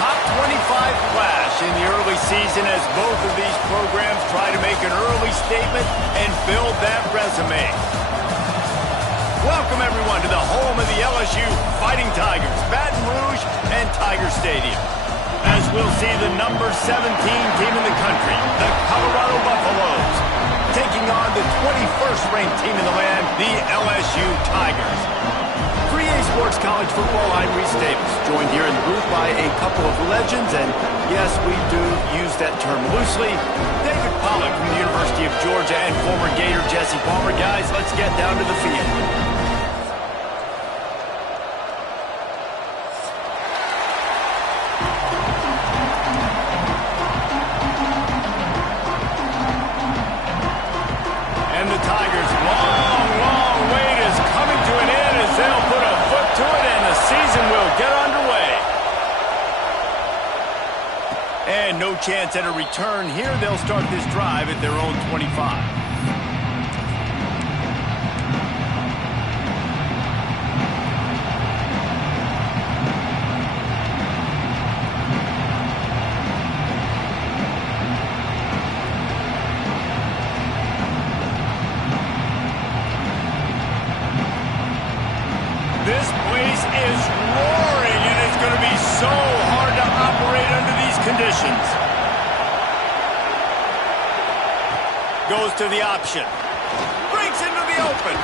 top 25 clash in the early season as both of these programs try to make an early statement and build that resume. Welcome, everyone, to the home of the LSU Fighting Tigers, Baton Rouge and Tiger Stadium. As we'll see the number 17 team in the country, the Colorado Buffaloes, taking on the 21st ranked team in the land, the LSU Tigers. 3A Sports College Football, I'm Reese Davis, joined here in the booth by a couple of legends, and yes, we do use that term loosely. David Pollack from the University of Georgia and former Gator Jesse Palmer. Guys, let's get down to the field. And the Tigers' long wait is coming to an end as they'll put a foot to it and the season will get underway. And no chance at a return here. They'll start this drive at their own 25. This place is roaring, and it's going to be so hard to operate under these conditions. Goes to the option. Breaks into the open.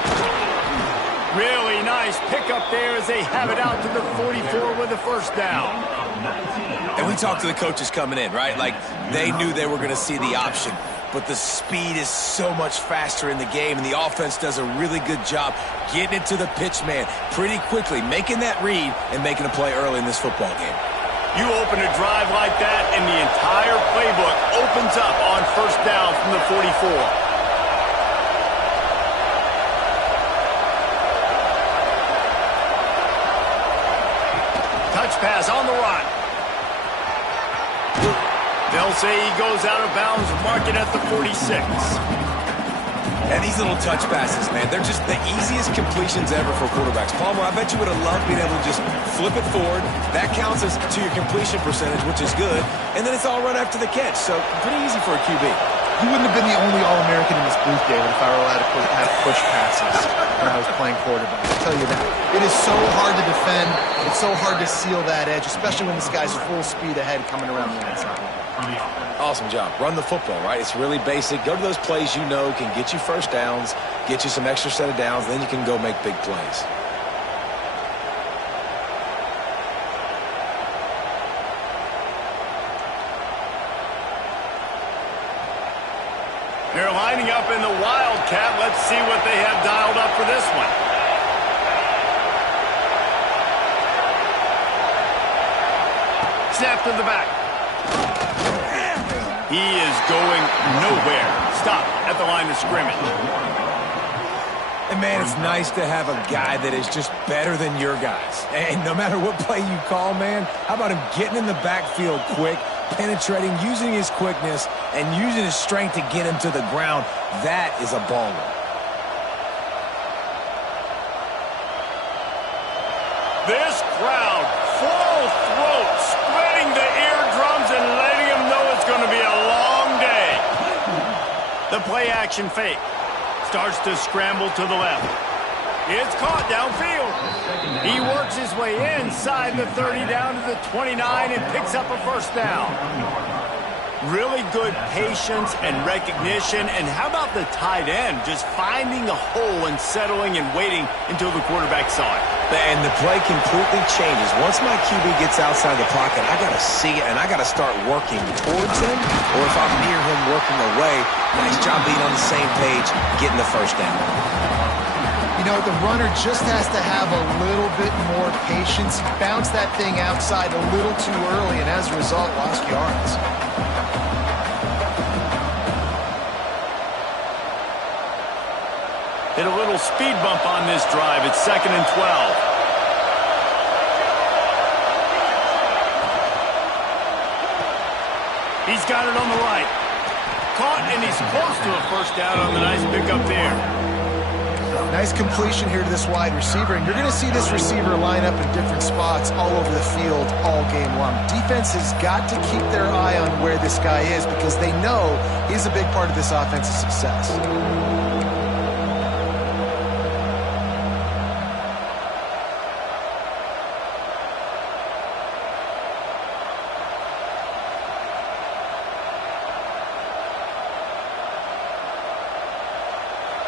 Really nice pickup there as they have it out to the 44 with a first down. And we talked to the coaches coming in, right? Like, they knew they were going to see the option. But the speed is so much faster in the game, and the offense does a really good job getting it to the pitch man pretty quickly, making that read and making a play early in this football game. You open a drive like that, and the entire playbook opens up on first down from the 44. Touch pass on the run. They'll say he goes out of bounds, marking at the 46. And these little touch passes, man, they're just the easiest completions ever for quarterbacks. Palmer, I bet you would have loved being able to just flip it forward. That counts as to your completion percentage, which is good. And then it's all run after the catch, so pretty easy for a QB. You wouldn't have been the only All-American in this booth, David, if I were allowed to have push passes when I was playing quarterback. I'll tell you that. It is so hard to defend. It's so hard to seal that edge, especially when this guy's full speed ahead coming around the inside. Awesome job. Run the football, right? It's really basic. Go to those plays you know can get you first downs, get you some extra set of downs, then you can go make big plays. They're lining up in the Wildcat. Let's see what they have dialed up for this one. Snap to the back. He is going nowhere. Stop at the line of scrimmage. And, man, it's nice to have a guy that is just better than your guys. And no matter what play you call, man, how about him getting in the backfield quick, penetrating, using his quickness, and using his strength to get him to the ground? That is a baller. This crowd, full throat, spreading the eardrums and letting them know it's going to be a long day. The play action fake. Starts to scramble to the left. It's caught downfield. He works his way inside the 30 down to the 29 and picks up a first down. Really good patience and recognition. And how about the tight end just finding a hole and settling and waiting until the quarterback saw it? And the play completely changes. Once my QB gets outside the pocket, I got to see it, and I got to start working towards him, or if I'm near him working away, nice job being on the same page, getting the first down. You know, the runner just has to have a little bit more patience. He bounced that thing outside a little too early, and as a result, lost yards. Hit a little speed bump on this drive. It's 2nd and 12. He's got it on the right. Caught, and he's close to a first down on the nice pickup there. Nice completion here to this wide receiver, and you're going to see this receiver line up in different spots all over the field all game long. Defense has got to keep their eye on where this guy is because they know he's a big part of this offense's success.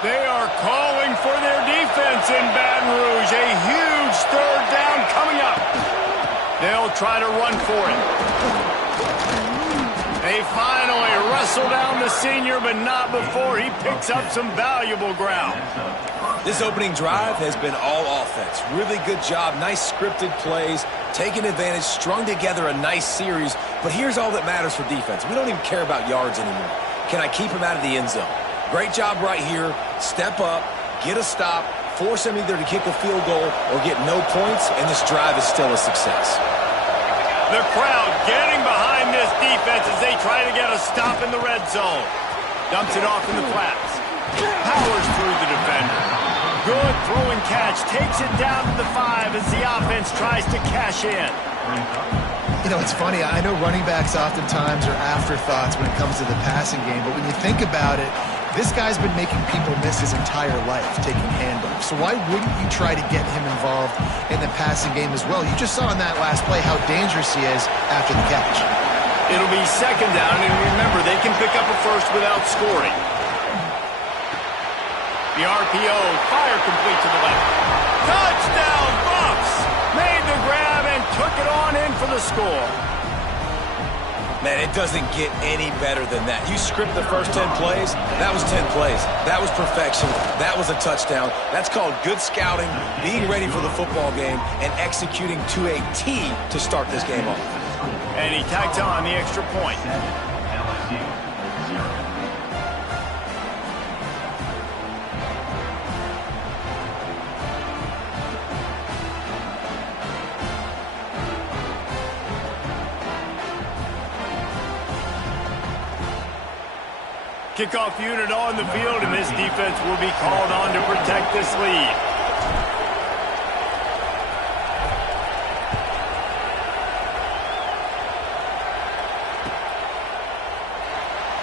They are calling for their defense in Baton Rouge. A huge third down coming up. They'll try to run for it. They finally wrestle down the senior, but not before he picks up some valuable ground. This opening drive has been all offense. Really good job. Nice scripted plays. Taking advantage. Strung together a nice series. But here's all that matters for defense. We don't even care about yards anymore. Can I keep him out of the end zone? Great job right here. Step up, get a stop, force him either to kick a field goal or get no points, and this drive is still a success. The crowd getting behind this defense as they try to get a stop in the red zone. Dumps it off in the flats. Powers through the defender. Good throw and catch. Takes it down to the 5 as the offense tries to cash in. You know, it's funny. I know running backs oftentimes are afterthoughts when it comes to the passing game, but when you think about it, this guy's been making people miss his entire life taking handoffs. So why wouldn't you try to get him involved in the passing game as well? You just saw in that last play how dangerous he is after the catch. It'll be second down, and remember, they can pick up a first without scoring. The RPO, fire complete to the left. Touchdown, Bucks! Made the grab and took it on in for the score. Man, it doesn't get any better than that. You script the first 10 plays, that was 10 plays. That was perfection. That was a touchdown. That's called good scouting, being ready for the football game, and executing to a T to start this game off. And he tags on the extra point. Kickoff unit on the field, and this defense will be called on to protect this lead.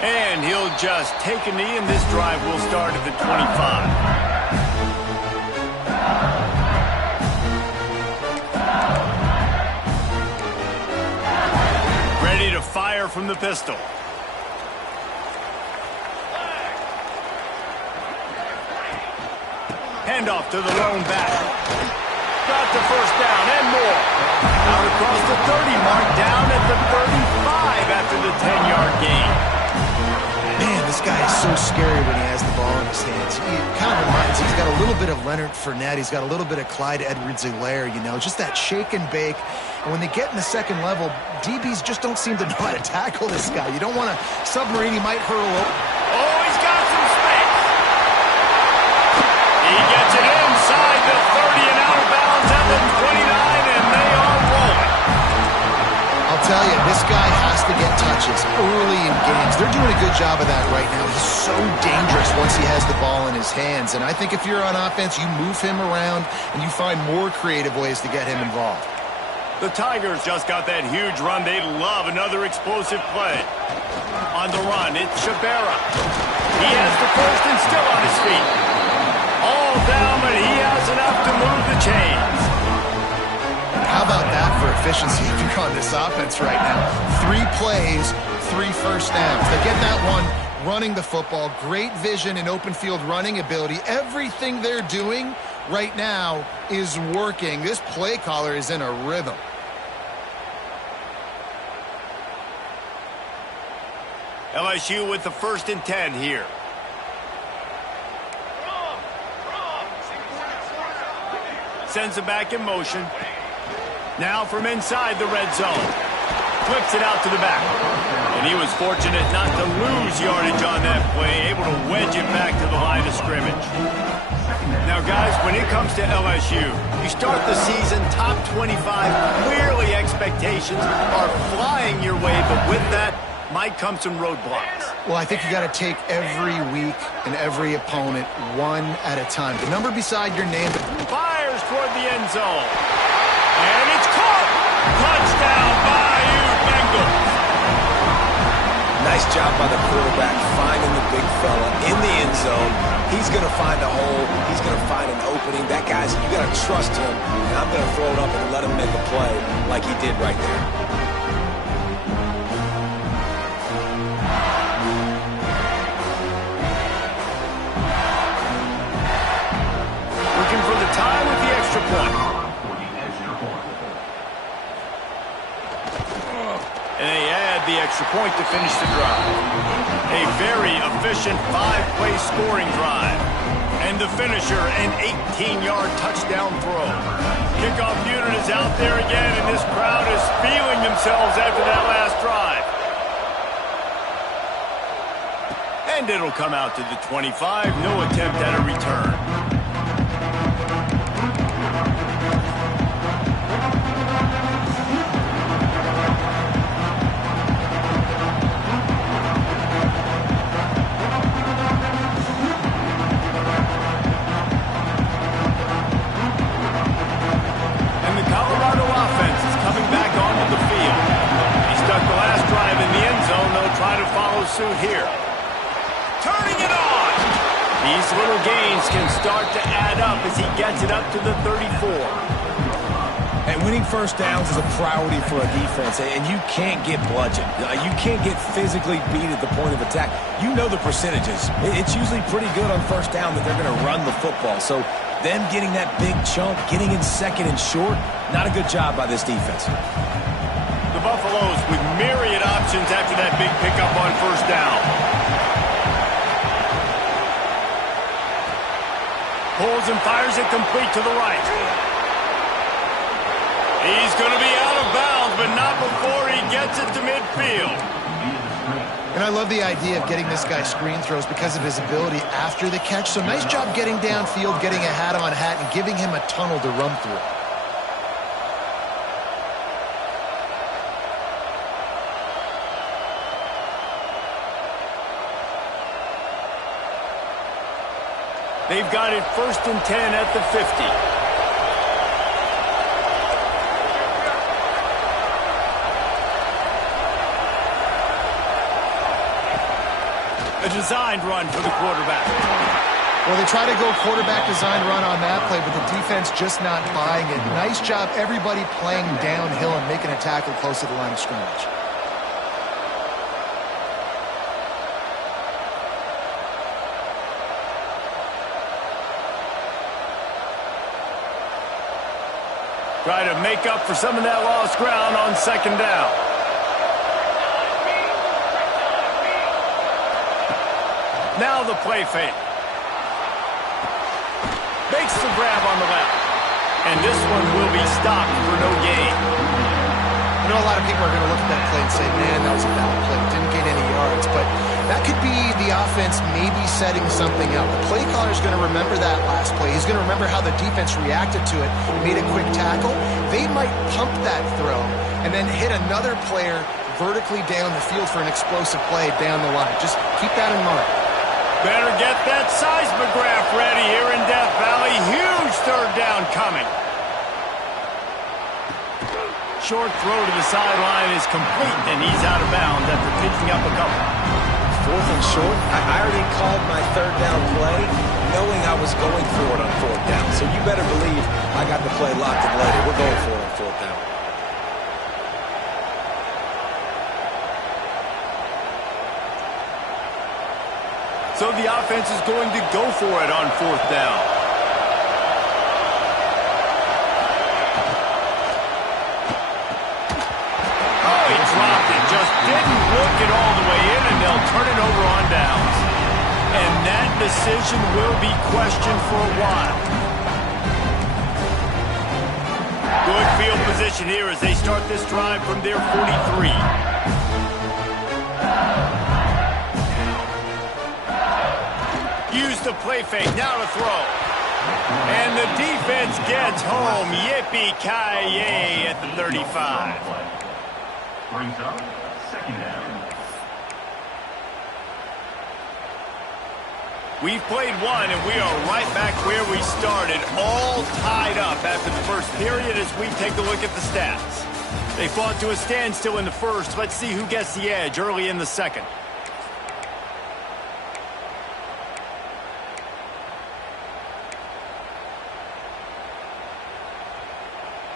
And he'll just take a knee, and this drive will start at the 25. Ready to fire from the pistol. Handoff to the lone back. Got the first down and more. Out across the 30 mark, down at the 35 after the 10-yard gain. Man, this guy is so scary when he has the ball in his hands. He kind of reminds me, he's got a little bit of Leonard Fournette. He's got a little bit of Clyde Edwards-Helaire, you know, just that shake and bake. And when they get in the second level, DBs just don't seem to know how to tackle this guy. You don't want to submarine, he might hurl over. Oh, he's got some space. He gets it inside the 30 and out of bounds at the 29, and they are rolling. I'll tell you, this guy has to get touches early in games. They're doing a good job of that right now. He's so dangerous once he has the ball in his hands. And I think if you're on offense, you move him around and you find more creative ways to get him involved. The Tigers just got that huge run. They love another explosive play. On the run, it's Shabera. He has the first and still on his feet. All down, but he has enough to move the chains. How about that for efficiency if you're on this offense right now? 3 plays, 3 first downs. They get that one running the football. Great vision and open field running ability. Everything they're doing right now is working. This play caller is in a rhythm. LSU with the 1st and 10 here. Sends it back in motion. Now from inside the red zone. Flips it out to the back. And he was fortunate not to lose yardage on that play, able to wedge it back to the line of scrimmage. Now, guys, when it comes to LSU, you start the season top 25. Clearly expectations are flying your way, but with that might come some roadblocks. Well, I think you got to take every week and every opponent one at a time. The number beside your name. Fires toward the end zone. And it's caught. Touchdown, Bayou Bengals. Nice job by the quarterback finding the big fella in the end zone. He's going to find a hole. He's going to find an opening. That guy's, you got to trust him. And I'm going to throw it up and let him make a play like he did right there. Looking for the tie with the extra point. And they add the extra point to finish the drive. A very efficient 5-play scoring drive. And the finisher, an 18-yard touchdown throw. Kickoff unit is out there again, and this crowd is feeling themselves after that last drive. And it'll come out to the 25. No attempt at a return. Suit here. Turning it on. These little gains can start to add up as he gets it up to the 34. And winning first downs is a priority for a defense, and you can't get bludgeoned. You can't get physically beat at the point of attack. You know the percentages. It's usually pretty good on first down that they're going to run the football. So them getting that big chunk, getting in second and short, not a good job by this defense. The Buffaloes with myriad options after that big pickup on first down. Pulls and fires it complete to the right. He's going to be out of bounds, but not before he gets it to midfield. And I love the idea of getting this guy screen throws because of his ability after the catch. So nice job getting downfield, getting a hat-on-hat, and giving him a tunnel to run through. They've got it 1st and 10 at the 50. A designed run for the quarterback. Well, they try to go quarterback designed run on that play, but the defense just not buying it. Nice job, everybody playing downhill and making a tackle close to the line of scrimmage. Try to make up for some of that lost ground on second down. Now the play fake. Makes the grab on the left. And this one will be stopped for no gain. I know a lot of people are going to look at that play and say, man, that was a bad play. Didn't gain any yards. But that could be the offense maybe setting something up. The play caller is going to remember that last play. He's going to remember how the defense reacted to it, made a quick tackle. They might pump that throw and then hit another player vertically down the field for an explosive play down the line. Just keep that in mind. Better get that seismograph ready here in Death Valley. Huge third down coming. Short throw to the sideline is complete, and he's out of bounds after picking up a couple. 4th and short. I already called my third down play knowing I was going for it on 4th down. So you better believe I got the play locked and loaded. We're going for it on 4th down. So the offense is going to go for it on 4th down. Oh, he dropped it. Just didn't look it all the way in, and they'll turn it over on downs. And that decision will be questioned for a while. Good field position here as they start this drive from their 43. Use the play fake, now to throw. And the defense gets home. Yippee-ki-yay at the 35. Brings up 2nd down. We've played one, and we are right back where we started, all tied up after the first period as we take a look at the stats. They fought to a standstill in the first. Let's see who gets the edge early in the second.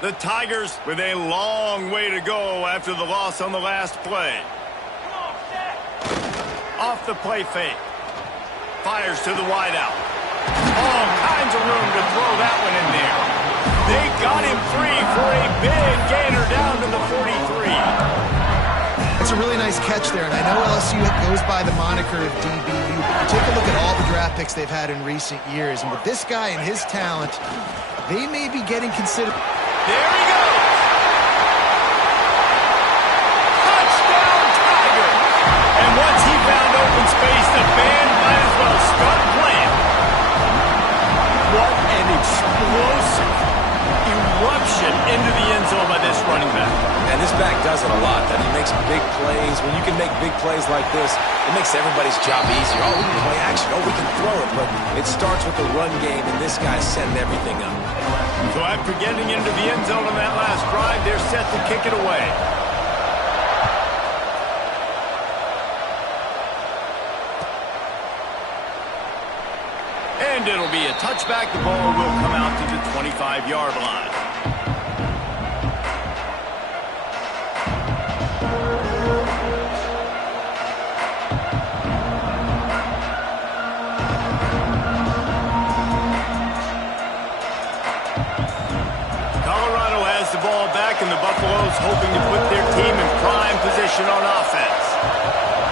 The Tigers with a long way to go after the loss on the last play. Off the play fake. Fires to the wideout. All kinds of room to throw that one in there. They got him free for a big gainer down to the 43. It's a really nice catch there, and I know LSU goes by the moniker of DBU, but you take a look at all the draft picks they've had in recent years, and with this guy and his talent, they may be getting considered. There he goes. Touchdown, Tiger. And once he found open space, the band might as well start playing. What an explosive eruption into the end zone by this running back. And this back does it a lot. That he makes big plays. When you can make big plays like this, it makes everybody's job easier. Oh, we can play action. Oh, we can throw it. But it starts with the run game, and this guy's setting everything up. So after getting into the end zone on that last drive, they're set to kick it away. And it'll be a touchback. The ball will come out to the 25-yard line. Colorado has the ball back, and the Buffaloes hoping to put their team in prime position on offense.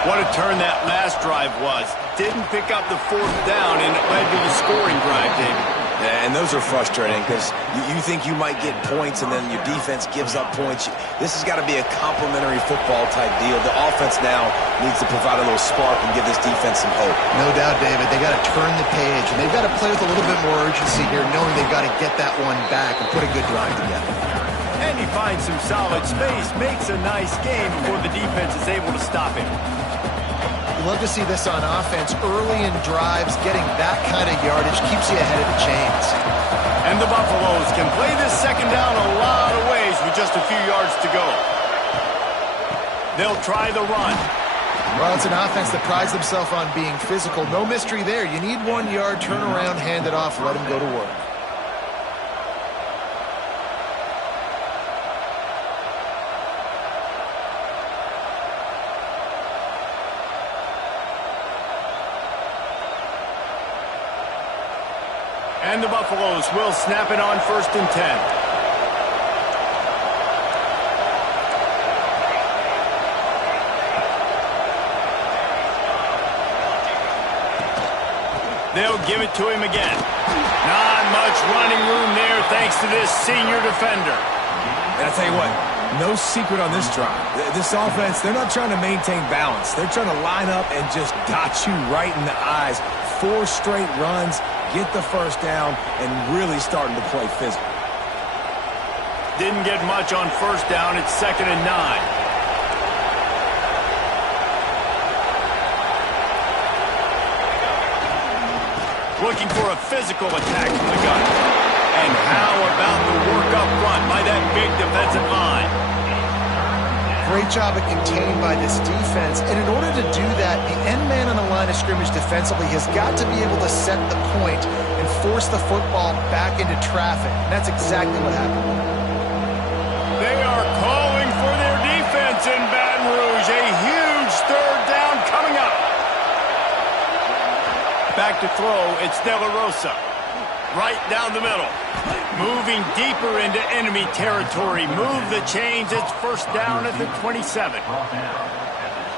What a turn that last drive was. Didn't pick up the fourth down, and it led to the scoring drive, David. Yeah, and those are frustrating because you think you might get points, and then your defense gives up points. This has got to be a complementary football type deal. The offense now needs to provide a little spark and give this defense some hope. No doubt, David. They got to turn the page, and they've got to play with a little bit more urgency here, knowing they've got to get that one back and put a good drive together. And he finds some solid space, makes a nice game before the defense is able to stop him. You love to see this on offense. Early in drives, getting that kind of yardage keeps you ahead of the chains. And the Buffaloes can play this second down a lot of ways with just a few yards to go. They'll try the run. Well, it's an offense that prides themselves on being physical. No mystery there. You need 1 yard, turn around, hand it off, let them go to work. And the Buffaloes will snap it on 1st and 10. They'll give it to him again. Not much running room there thanks to this senior defender. And I'll tell you what, no secret on this drive. This offense, they're not trying to maintain balance. They're trying to line up and just dot you right in the eyes. 4 straight runs, get the first down, and really starting to play physical. Didn't get much on 1st down. It's 2nd and 9. Looking for a physical attack from the gun. And how about the work up front by that big defensive line? Great job of containing by this defense. And in order to do that, the end man on the line of scrimmage defensively has got to be able to set the point and force the football back into traffic. And that's exactly what happened. They are calling for their defense in Baton Rouge. A huge 3rd down coming up. Back to throw, it's De La Rosa. Right down the middle. Moving deeper into enemy territory. Move the chains. It's 1st down at the 27.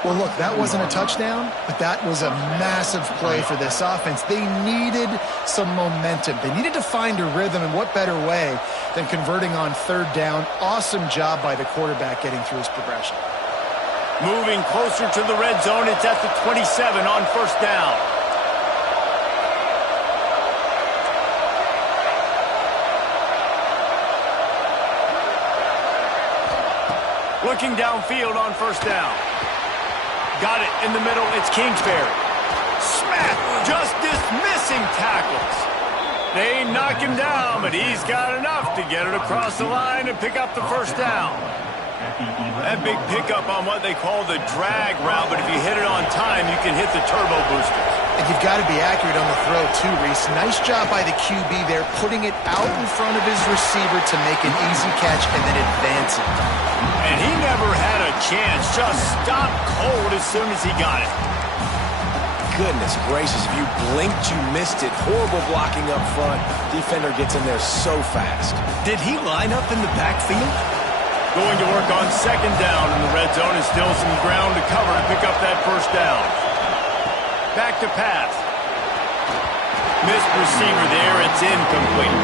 Well, look, that wasn't a touchdown, but that was a massive play for this offense. They needed some momentum. They needed to find a rhythm, and what better way than converting on 3rd down. Awesome job by the quarterback getting through his progression. Moving closer to the red zone. It's at the 27 on 1st down. Looking downfield on 1st down. Got it in the middle. It's Kingsbury. Smack! just dismissing tackles. They knock him down, but he's got enough to get it across the line and pick up the first down. That big pickup on what they call the drag route, but if you hit it on time, you can hit the turbo boosters. And you've got to be accurate on the throw, too, Reese. Nice job by the QB there, putting it out in front of his receiver to make an easy catch and then advance it. And he never had a chance, just stopped cold as soon as he got it. Goodness gracious, if you blinked, you missed it. Horrible blocking up front. Defender gets in there so fast. Did he line up in the backfield? Going to work on second down in the red zone and still some ground to cover to pick up that first down. Back to pass. Missed receiver there. It's incomplete.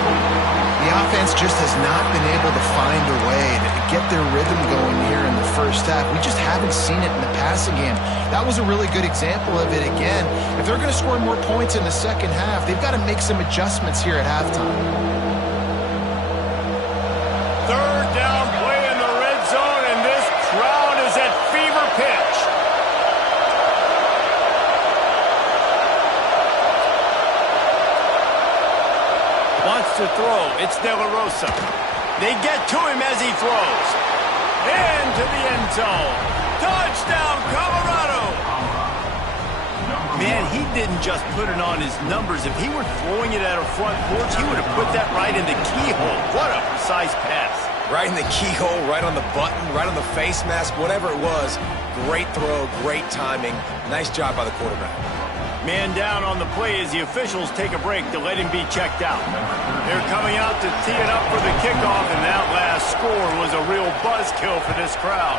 The offense just has not been able to find a way to get their rhythm going here in the first half. We just haven't seen it in the passing game. That was a really good example of it again. If they're going to score more points in the second half, they've got to make some adjustments here at halftime. Third down play in the red zone, and this crowd is at fever pitch. Wants to throw. It's De La Rosa. They get to him as he throws. Into the end zone. Touchdown, Colorado! Man, he didn't just put it on his numbers. If he were throwing it at a front porch, he would have put that right in the keyhole. What a precise pass. Right in the keyhole, right on the button, right on the face mask, whatever it was. Great throw, great timing. Nice job by the quarterback. Man down on the play as the officials take a break to let him be checked out. They're coming out to tee it up for the kickoff, and that last score was a real buzzkill for this crowd.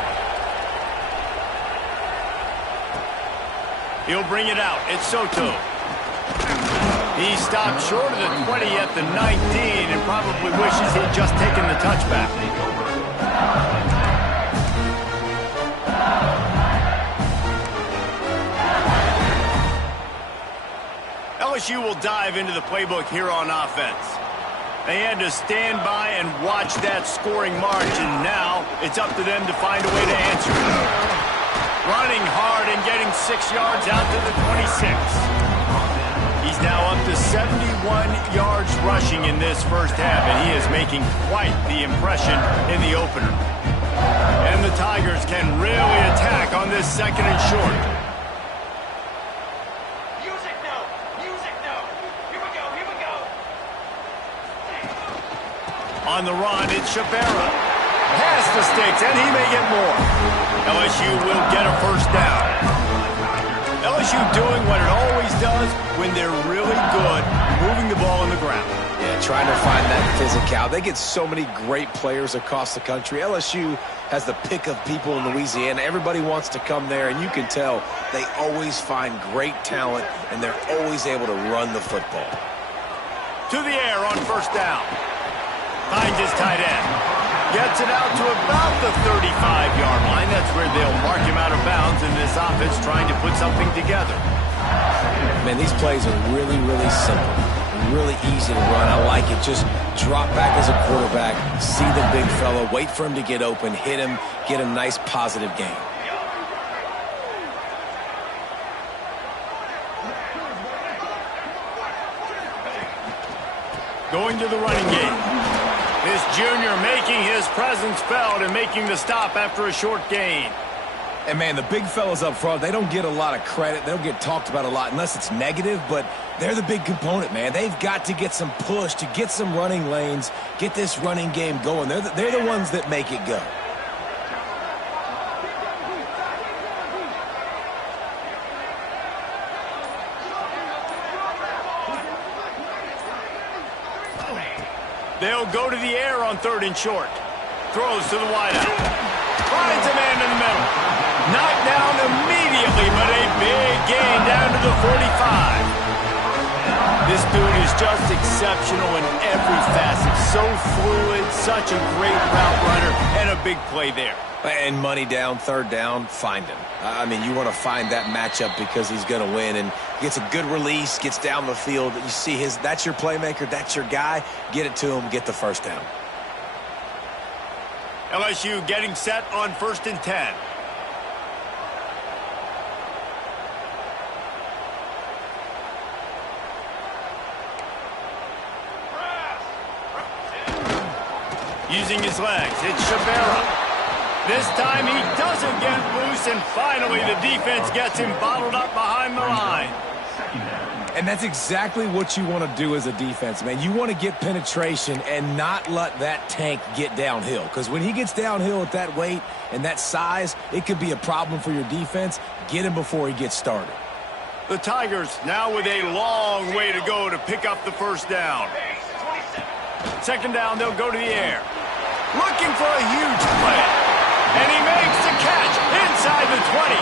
He'll bring it out. It's Soto. He stopped short of the 20 at the 19 and probably wishes he'd just taken the touchback. LSU will dive into the playbook here on offense. They had to stand by and watch that scoring march, and now it's up to them to find a way to answer it. Running hard and getting 6 yards out to the 26. He's now up to 71 yards rushing in this first half, and he is making quite the impression in the opener. And the Tigers can really attack on this second and short. Music note! Music note! Here we go, here we go! On the run, it's Shabera. Past the sticks, and he may get more. LSU will get a first down. LSU doing what it always does when they're really good, moving the ball on the ground. Yeah, trying to find that physicality. They get so many great players across the country. LSU has the pick of people in Louisiana. Everybody wants to come there, and you can tell they always find great talent, and they're always able to run the football. To the air on first down. Finds his tight end. Gets it out to about the 35-yard line. That's where they'll mark him out of bounds in this offense trying to put something together. Man, these plays are really, really simple. Really easy to run. I like it. Just drop back as a quarterback, see the big fella, wait for him to get open, hit him, get a nice positive gain. Going to the running game. This junior making his presence felt and making the stop after a short gain. And, man, the big fellas up front, they don't get a lot of credit. They don't get talked about a lot unless it's negative, but they're the big component, man. They've got to get some push, to get some running lanes, get this running game going. They're the ones that make it go. They'll go to the air on third and short. Throws to the wideout. Finds a man in the middle. Knocked down immediately, but a big gain down to the 45. This dude is just exceptional in every facet. So fluid, such a great route runner, and a big play there. And money down, third down, find him. I mean, you want to find that matchup because he's going to win, and gets a good release, gets down the field. You see that's your playmaker, that's your guy. Get it to him, get the first down. LSU getting set on 1st and 10. Using his legs, it's Shabera. This time he doesn't get loose, and finally the defense gets him bottled up behind the line. And that's exactly what you want to do as a defense, man. You want to get penetration and not let that tank get downhill. Because when he gets downhill at that weight and that size, it could be a problem for your defense. Get him before he gets started. The Tigers now with a long way to go to pick up the first down. Second down, they'll go to the air. Looking for a huge play. And he makes the catch inside the 20.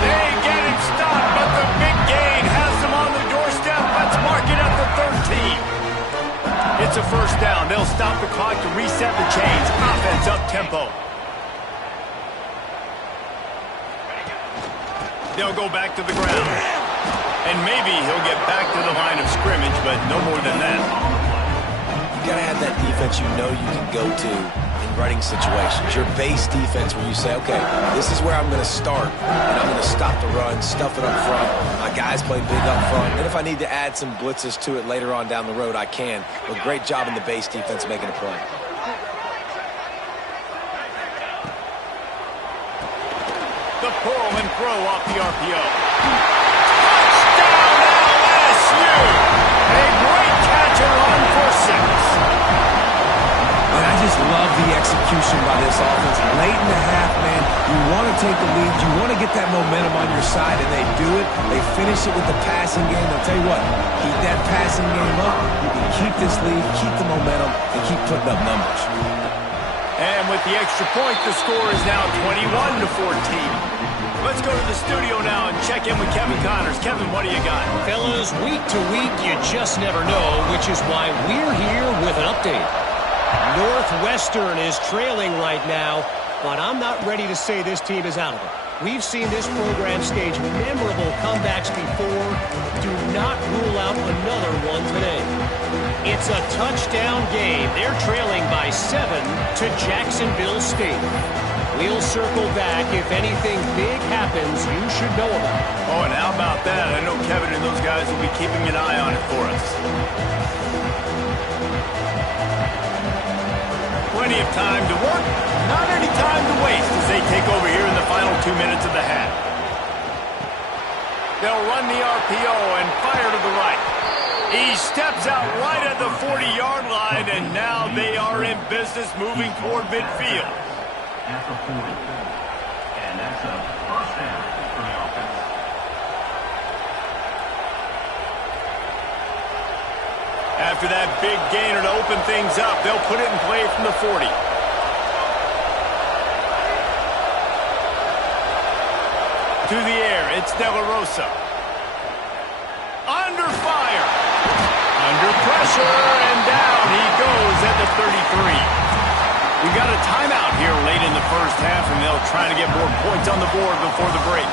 They get him stopped, but the big gain has them on the doorstep. Let's mark it at the 13. It's a first down. They'll stop the clock to reset the chains. Offense up-tempo. They'll go back to the ground. And maybe he'll get back to the line of scrimmage, but no more than that. You got to have that defense you know you can go to in running situations. Your base defense where you say, okay, this is where I'm going to start, and I'm going to stop the run, stuff it up front. My guys play big up front, and if I need to add some blitzes to it later on down the road, I can. But great job in the base defense making a play. The pull and throw off the RPO. Touchdown LSU! A great catch and run for 6. And I just love the execution by this offense. Late in the half, man, you want to take the lead. You want to get that momentum on your side, and they do it. They finish it with the passing game. I'll tell you what, keep that passing game up. You can keep this lead, keep the momentum, and keep putting up numbers. And with the extra point, the score is now 21-14. Let's go to the studio now and check in with Kevin Connors. Kevin, what do you got? Fellas, week to week, you just never know, which is why we're here with an update. Northwestern is trailing right now, but I'm not ready to say this team is out of it. We've seen this program stage memorable comebacks before. Do not rule out another one today. It's a touchdown game. They're trailing by 7 to Jacksonville State. We'll circle back if anything big happens you should know about. Oh, and how about that? I know Kevin and those guys will be keeping an eye on it for us. Plenty of time to work, not any time to waste as they take over here in the final 2 minutes of the half. They'll run the RPO and fire to the right. He steps out right at the 40-yard line, and now they are in business moving toward midfield. At the 40. And that's a first down for the offense. After that big gainer to open things up, they'll put it in play from the 40. To the air, it's De La Rosa. Under fire. Under pressure, and down he goes at the 33. We got a timeout here late in the first half, and they'll try to get more points on the board before the break.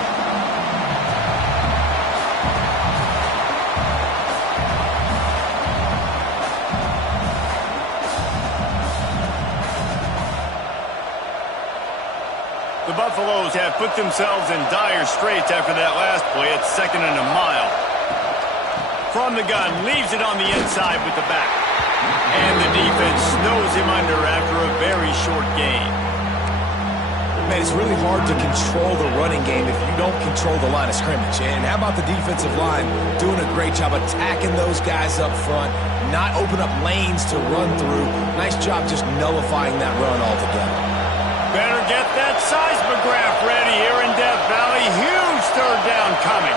The Buffaloes have put themselves in dire straits after that last play. It's 2nd and a mile. From the gun, leaves it on the inside with the back. And the defense snows him under after a very short gain. Man, it's really hard to control the running game if you don't control the line of scrimmage. And how about the defensive line doing a great job attacking those guys up front, not open up lanes to run through. Nice job just nullifying that run altogether. Better get that seismograph ready here in Death Valley. Huge third down coming.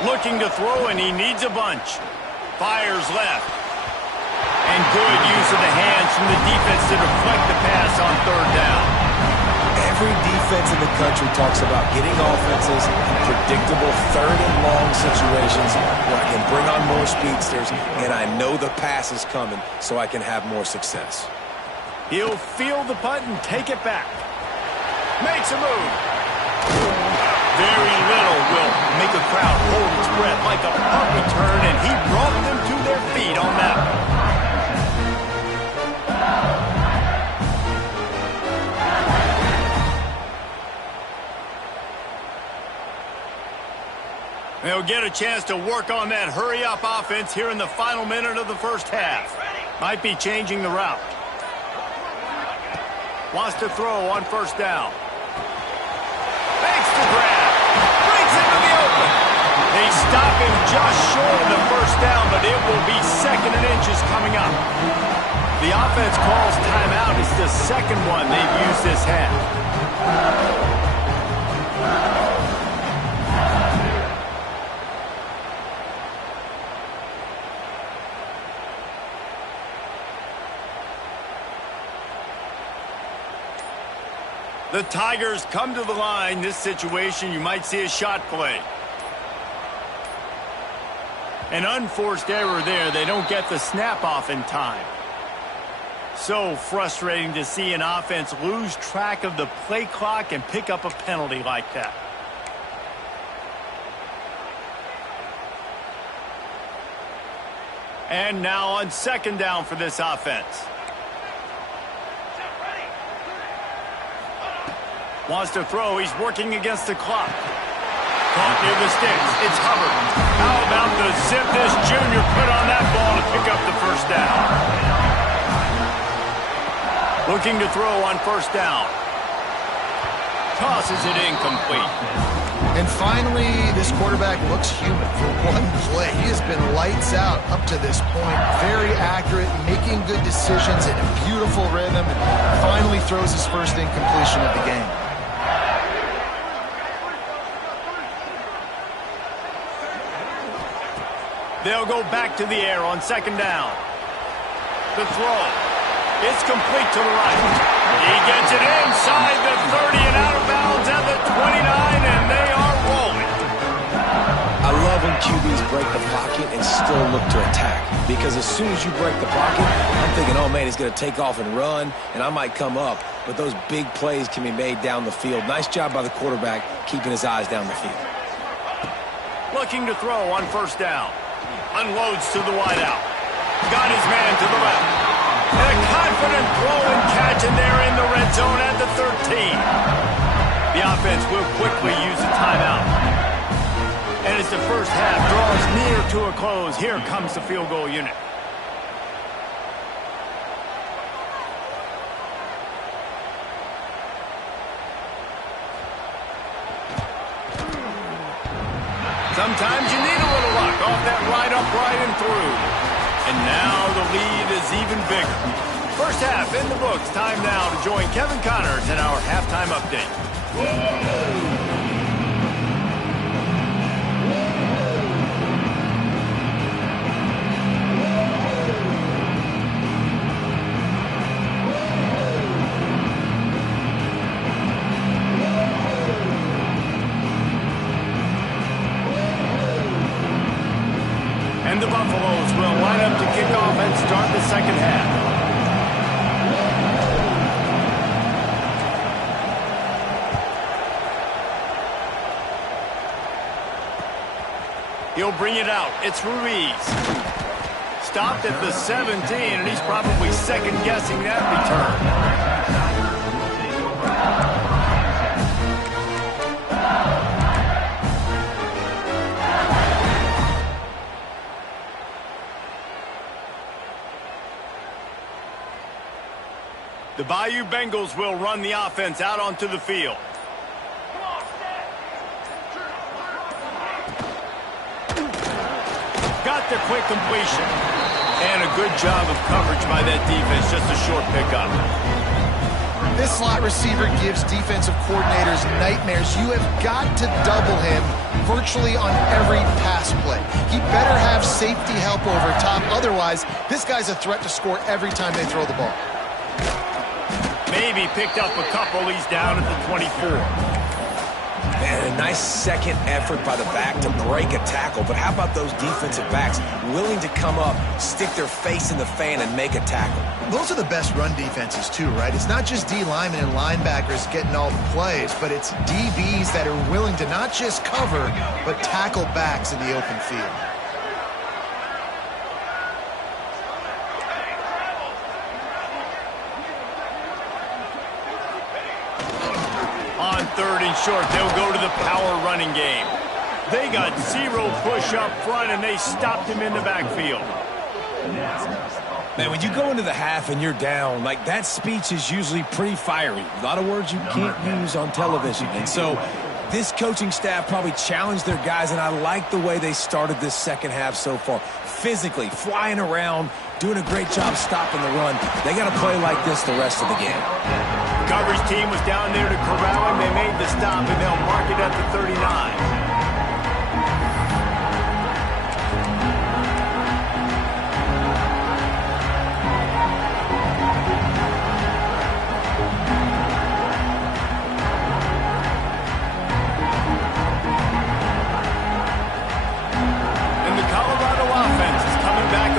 Looking to throw, and he needs a bunch. Fires left. And good use of the hands from the defense to deflect the pass on third down. Every defense in the country talks about getting offenses in predictable third and long situations where I can bring on more speedsters, and I know the pass is coming, so I can have more success. He'll field the punt and take it back. Makes a move. Very little will make a crowd hold its breath like a punt return, and he brought them to their feet on that one. They'll get a chance to work on that hurry-up offense here in the final minute of the first half. Might be changing the route. Wants to throw on first down. Makes the grab. Breaks into the open. They stop him just short of the first down, but it will be second and inches coming up. The offense calls timeout. It's the second one they've used this half. The Tigers come to the line. This situation, you might see a shot play. An unforced error there. They don't get the snap off in time. So frustrating to see an offense lose track of the play clock and pick up a penalty like that. And now on second down for this offense. Wants to throw. He's working against the clock. Caught near the sticks. It's Hubbard. How about the zip this junior put on that ball to pick up the first down? Looking to throw on first down. Tosses it incomplete. And finally, this quarterback looks human for one play. He has been lights out up to this point. Very accurate, making good decisions in a beautiful rhythm, and finally throws his first incompletion of the game. They'll go back to the air on second down. The throw. It's complete to the right. He gets it inside the 30 and out of bounds at the 29, and they are rolling. I love when QBs break the pocket and still look to attack. Because as soon as you break the pocket, I'm thinking, oh, man, he's going to take off and run, and I might come up. But those big plays can be made down the field. Nice job by the quarterback keeping his eyes down the field. Looking to throw on first down. Unloads to the wideout. Got his man to the left. And a confident throw and catch, and they're in the red zone at the 13. The offense will quickly use a timeout. And as the first half draws near to a close, here comes the field goal unit. Sometimes you need a little luck off that right upright and through. And now the lead is even bigger. First half in the books. Time now to join Kevin Connors in our halftime update. And the Buffaloes will line up to kick off and start the second half. He'll bring it out. It's Ruiz. Stopped at the 17, and he's probably second-guessing that return. The Bayou Bengals will run the offense out onto the field. Got the quick completion. And a good job of coverage by that defense. Just a short pickup. This slot receiver gives defensive coordinators nightmares. You have got to double him virtually on every pass play. He better have safety help over top. Otherwise, this guy's a threat to score every time they throw the ball. Maybe picked up a couple. He's down at the 24. Man, a nice second effort by the back to break a tackle. But how about those defensive backs willing to come up, stick their face in the fan, and make a tackle? Those are the best run defenses, too, right? It's not just D linemen and linebackers getting all the plays, but it's DBs that are willing to not just cover, but tackle backs in the open field. On third and short, they'll go to the power running game. They got zero push up front, and they stopped him in the backfield. Man, when you go into the half and you're down, like, that speech is usually pretty fiery. A lot of words you can't use on television. And so this coaching staff probably challenged their guys, and I like the way they started this second half so far. Physically, flying around, doing a great job stopping the run. They got to play like this the rest of the game. Coverage team was down there to corral him. They made the stop, and they'll mark it at the 39.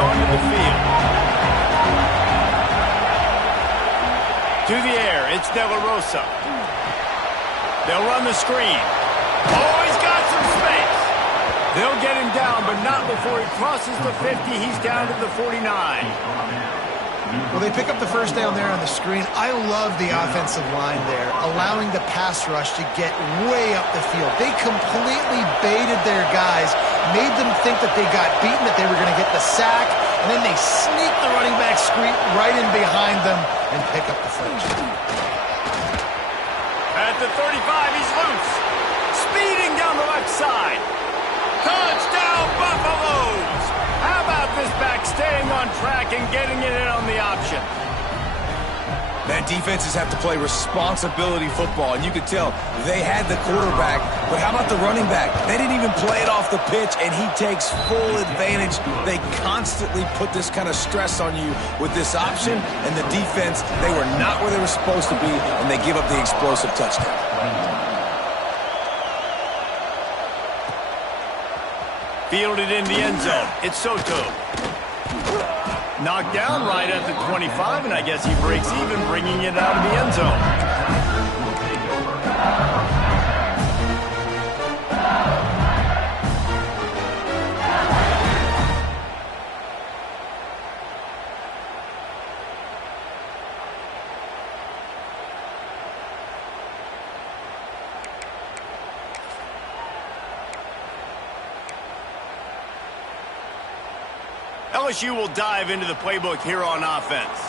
Onto the field. To the air, it's De La Rosa. They'll run the screen. Oh, he's got some space. They'll get him down, but not before he crosses the 50. He's down to the 49. Well, they pick up the first down there on the screen. I love the offensive line there, allowing the pass rush to get way up the field. They completely baited their guys, made them think that they got beaten, that they were going to get the sack, and then they sneak the running back screen right in behind them and pick up the first. At the 35, he's loose. Speeding down the left side. Touchdown, Buffaloes! How about this back staying on track and getting it in on the option? Man, defenses have to play responsibility football, and you could tell they had the quarterback, but how about the running back? They didn't even play it off the pitch, and he takes full advantage. They constantly put this kind of stress on you with this option, and the defense, they were not where they were supposed to be, and they give up the explosive touchdown. Fielded in the end zone. It's Soto. Knocked down right at the 25, and I guess he breaks even, bringing it out of the end zone. LSU will dive into the playbook here on offense.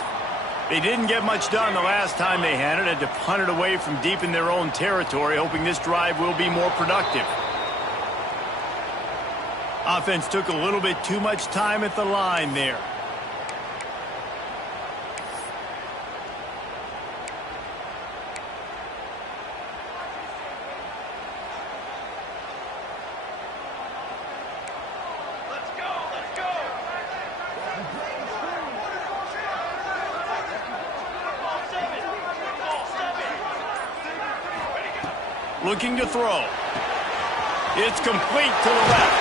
They didn't get much done the last time they had it, had to punt it away from deep in their own territory, hoping this drive will be more productive. Offense took a little bit too much time at the line there. Looking to throw. It's complete to the left.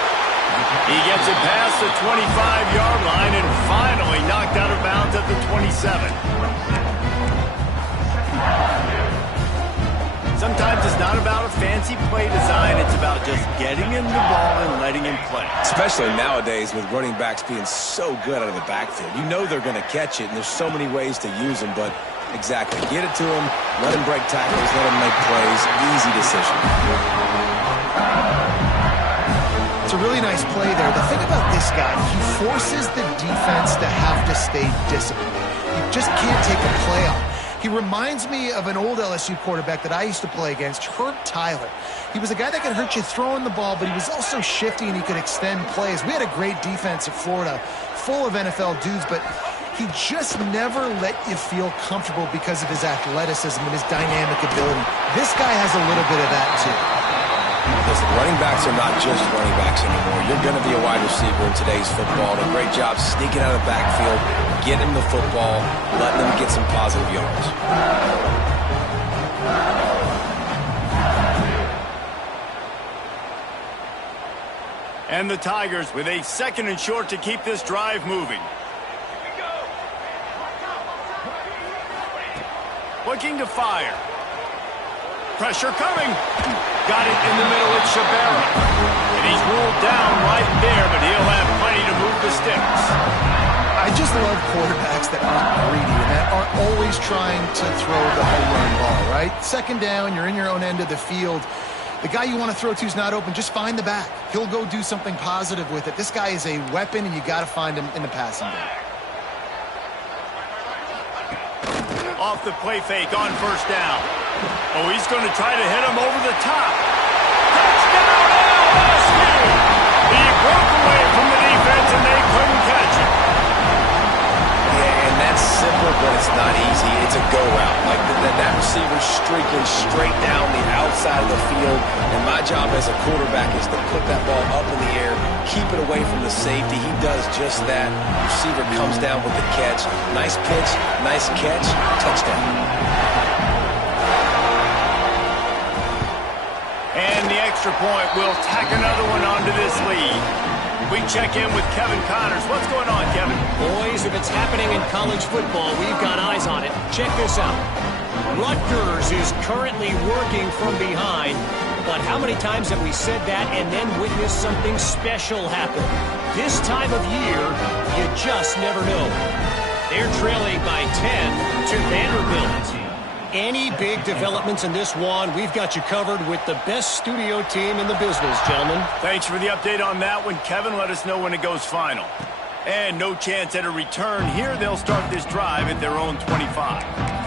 He gets it past the 25-yard line and finally knocked out of bounds at the 27. Sometimes it's not about a fancy play design. It's about just getting him the ball and letting him play. Especially nowadays with running backs being so good out of the backfield. You know they're going to catch it, and there's so many ways to use them, but exactly. Get it to him, let him break tackles, let him make plays. Easy decision. It's a really nice play there. The thing about this guy, he forces the defense to have to stay disciplined. You just can't take a play off. He reminds me of an old LSU quarterback that I used to play against, Herb Tyler. He was a guy that could hurt you throwing the ball, but he was also shifty and he could extend plays. We had a great defense at Florida, full of NFL dudes, but he just never let you feel comfortable because of his athleticism and his dynamic ability. This guy has a little bit of that too. Listen, running backs are not just running backs anymore. You're going to be a wide receiver in today's football. A great job sneaking out of the backfield, getting him the football, letting him get some positive yards. And the Tigers with a 2nd and short to keep this drive moving. Looking to fire. Pressure coming. Got it in the middle. It's Shabara. And he's ruled down right there, but he'll have plenty to move the sticks. I just love quarterbacks that aren't greedy and that aren't always trying to throw the home run ball, right? 2nd down, you're in your own end of the field. The guy you want to throw to is not open. Just find the back. He'll go do something positive with it. This guy is a weapon, and you got to find him in the passing game. Off the play fake on first down. Oh, he's going to try to hit him over the top. Touchdown, LSU! He broke away from the defense, and they couldn't catch it. Yeah, and that's simple, but it's not easy. It's a go route. Like that receiver's streaking straight down the outside of the field, and my job as a quarterback is to put that ball up in the air, keep it away from the safety. He does just that. Receiver comes down with the catch. Nice pitch, nice catch, touchdown. And the extra point will tack another one onto this lead. We check in with Kevin Connors. What's going on, Kevin? Boys, if it's happening in college football, we've got eyes on it. Check this out. Rutgers is currently working from behind, but how many times have we said that and then witnessed something special happen? This time of year, you just never know. They're trailing by 10 to Vanderbilt. Any big developments in this one, we've got you covered with the best studio team in the business, gentlemen. Thanks for the update on that one, Kevin. Let us know when it goes final. And no chance at a return here. They'll start this drive at their own 25.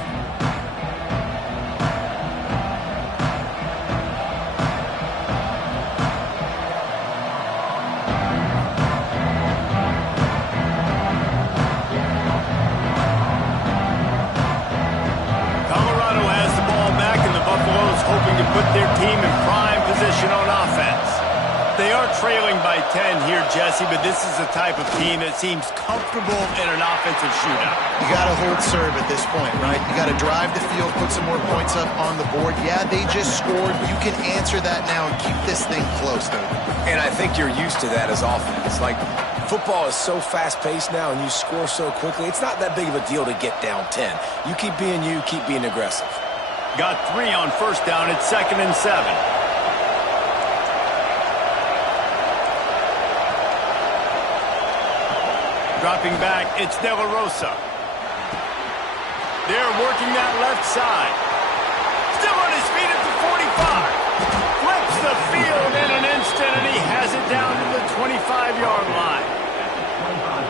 Hoping to put their team in prime position on offense. They are trailing by 10 here, Jesse, but this is the type of team that seems comfortable in an offensive shootout. You got to hold serve at this point, right? You got to drive the field, put some more points up on the board. Yeah, they just scored. You can answer that now and keep this thing close, though. And I think you're used to that as offense. Like, football is so fast-paced now and you score so quickly, it's not that big of a deal to get down 10. You keep being you, keep being aggressive. Got 3 on first down at 2nd and 7. Dropping back, it's De La Rosa. They're working that left side. Still on his feet at the 45. Flips the field in an instant, and he has it down to the 25-yard line.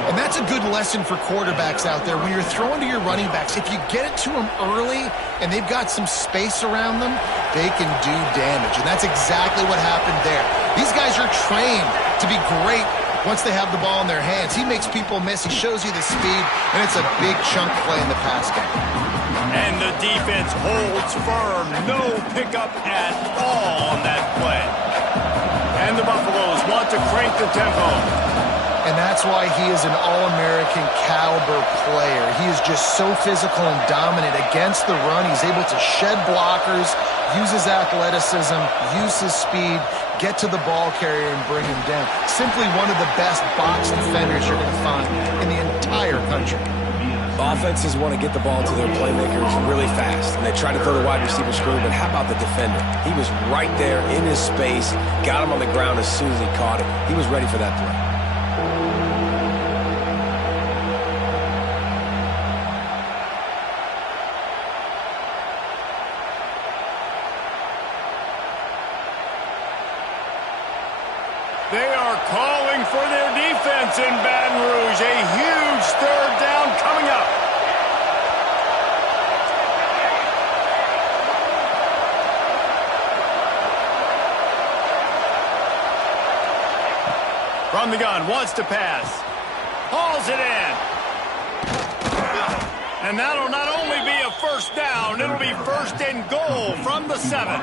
And that's a good lesson for quarterbacks out there. When you're throwing to your running backs, if you get it to them early and they've got some space around them, they can do damage. And that's exactly what happened there. These guys are trained to be great once they have the ball in their hands. He makes people miss. He shows you the speed, and it's a big chunk play in the pass game. And the defense holds firm. No pickup at all on that play. And the Buffaloes want to crank the tempo. And that's why he is an All-American caliber player. He is just so physical and dominant against the run. He's able to shed blockers, use his athleticism, use his speed, get to the ball carrier and bring him down. Simply one of the best box defenders you're going to find in the entire country. Offenses want to get the ball to their playmakers really fast, and they try to throw the wide receiver screen, but how about the defender? He was right there in his space, got him on the ground as soon as he caught it. He was ready for that play. They are calling for their defense in Baton Rouge. A huge third down coming up. From the gun, wants to pass. Hauls it in. And that'll not only be a first down, it'll be first and goal from the 7.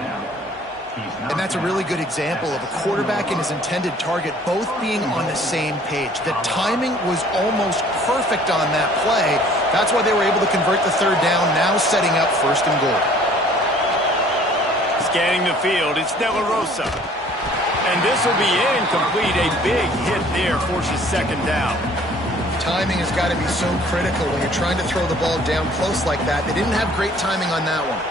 And that's a really good example of a quarterback and his intended target both being on the same page. The timing was almost perfect on that play. That's why they were able to convert the third down, now setting up first and goal. Scanning the field, it's De La Rosa. And this will be incomplete. A big hit there forces second down. Timing has got to be so critical when you're trying to throw the ball down close like that. They didn't have great timing on that one.